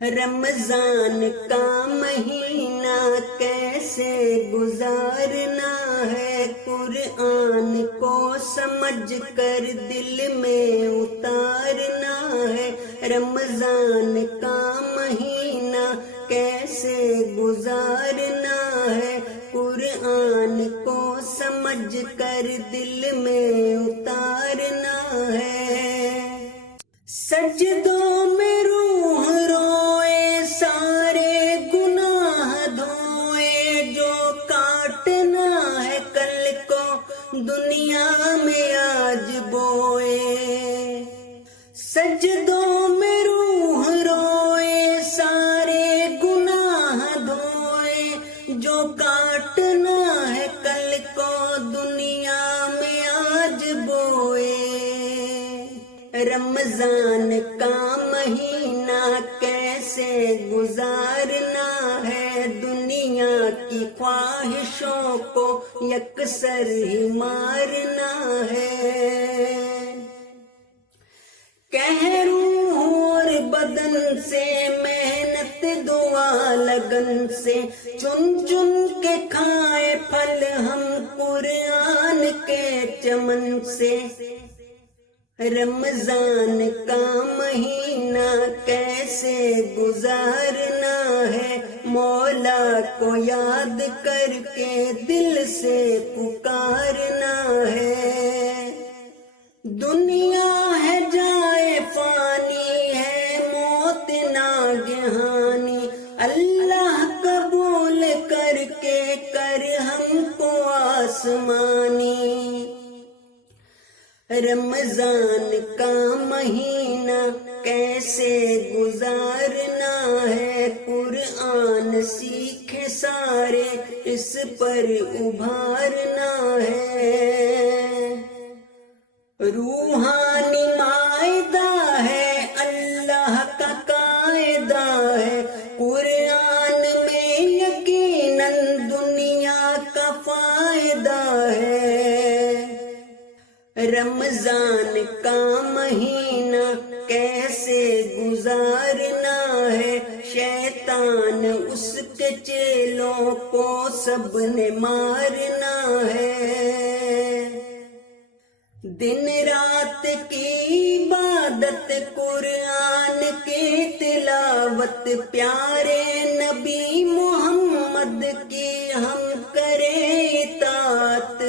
رمضان کا مہینہ کیسے گزارنا ہے، قرآن کو سمجھ کر دل میں اتارنا ہے۔ رمضان کا مہینہ کیسے گزارنا ہے، قرآن کو سمجھ کر دل میں اتارنا ہے۔ سجدوں میں روح روئے، سارے گناہ دھوئے، جو کاٹنا ہے کل کو دنیا میں آج بوئے۔ سجدوں میں روح روئے، سارے گناہ دھوئے، جو کاٹنا ہے کل کو دنیا میں آج بوئے۔ رمضان کا مہینہ کیسے گزارنا ہے، دنیا کی خواہشوں کو یکسر ہی مارنا ہے۔ کہہ روح اور بدن سے، محنت دعا لگن سے، چن چن کے کھائے پھل ہم قرآن کے چمن سے۔ رمضان کا مہینہ کیسے گزارنا ہے، مولا کو یاد کر کے دل سے پکارنا ہے۔ دنیا ہے جائے فانی، ہے موت ناگہانی، اللہ قبول کر کے کر ہم کو آسمانی۔ رمضان کا مہینہ کیسے گزارنا ہے، قرآن سیکھے سارے اس پر ابھارنا ہے۔ روحانی معاہدہ ہے، اللہ کا قاعدہ ہے، قرآن میں یقیناً دنیا کا فائدہ ہے۔ رمضان کا مہینہ کیسے گزارنا ہے، شیطان اس کے چیلوں کو سب نے مارنا ہے۔ دن رات کی عبادت، قرآن کی تلاوت، پیارے نبی محمد کی ہم کریں اطاعت۔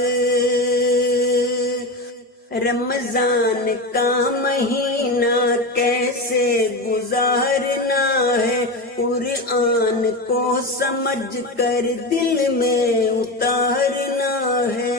رمضان کا مہینہ کیسے گزارنا ہے، قرآن کو سمجھ کر دل میں اتارنا ہے۔